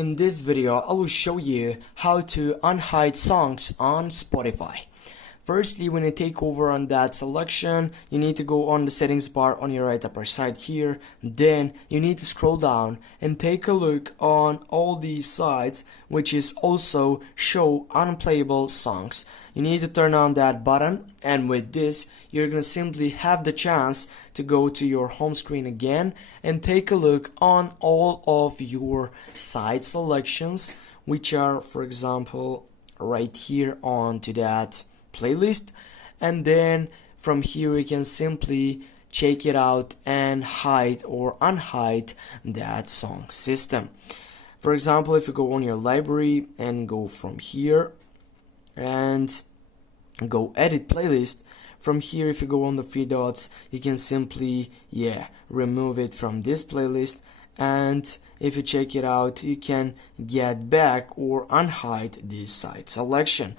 In this video, I will show you how to unhide songs on Spotify. Firstly, when you take over on that selection, you need to go on the settings bar on your right upper side here. Then you need to scroll down and take a look on all these sites, which is also show unplayable songs. You need to turn on that button, and with this, you're gonna simply have the chance to go to your home screen again and take a look on all of your site selections, which are, for example, right here onto that playlist. And then from here we can simply check it out and hide or unhide that song system. For example, if you go on your library and go from here and go edit playlist, from here if you go on the three dots, you can simply remove it from this playlist, and if you check it out, you can get back or unhide this site selection.